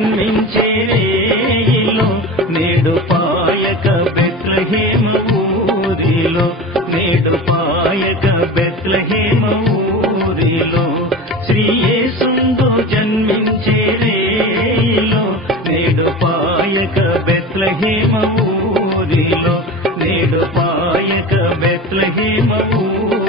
జన్మించే రేయిలో నేడు పాయక బెత్లహేమ ఊరిలో. నేడు పాయక బెత్లహేమ ఊరిలో. శ్రీ యేసుందు జన్మించే రేయిలో నేడు పాయక బెత్లహేమ ఊరిలో. నేడు పాయక బెత్లహేమ ఊరిలో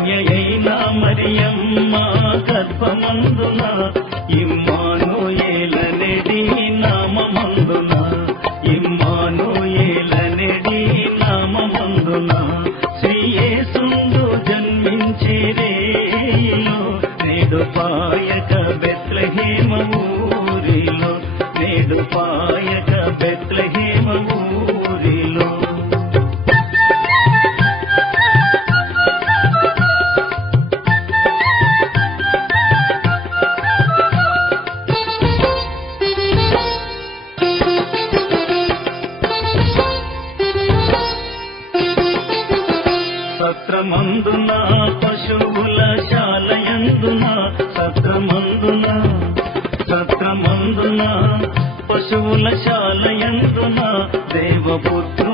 కన్యయైన మరియమ్మ గర్భమందున ఇమ్మానుయేలనెడి నామమందున ఇమ్మానుయేలనెడి నామమందున శ్రీయేసుందు జన్మించే రేయిలో నేడు పాయక బెత్లహేమ ఊరిలో నేడు పాయక బెత్ శాలయందున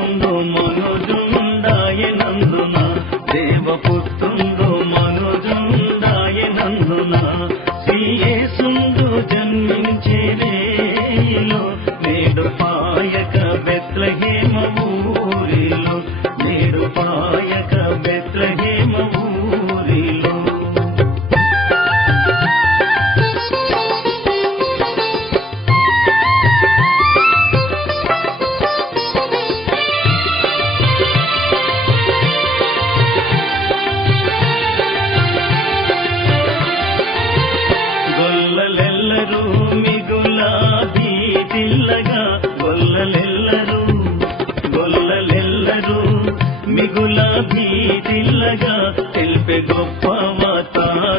భీతిల్లగా తెలిపే గొప్ప గొప్పవ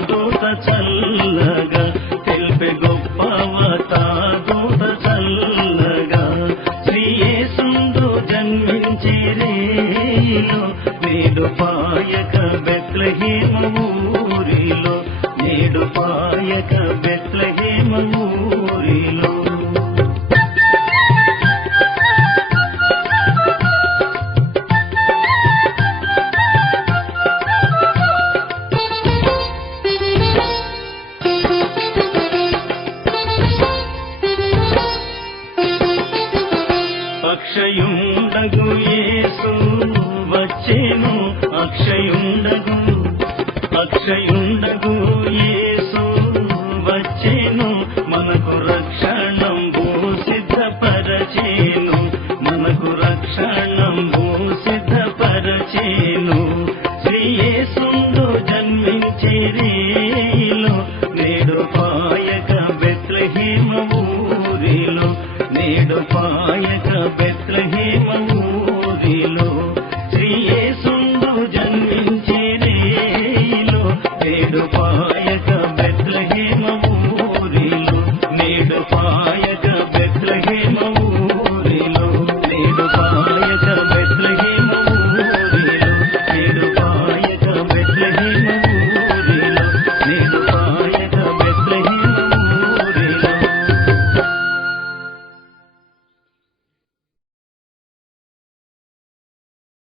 దూత చల్లగా తెలిపే గొప్ప గొప్పవ దూత చల్లగా. శ్రీయేసుందు జన్మించే రేయిలో నేడు పా అక్షయుండగు యేసు వచ్చేను అక్షయుండగు అక్షయుండగు पायक बेत्रही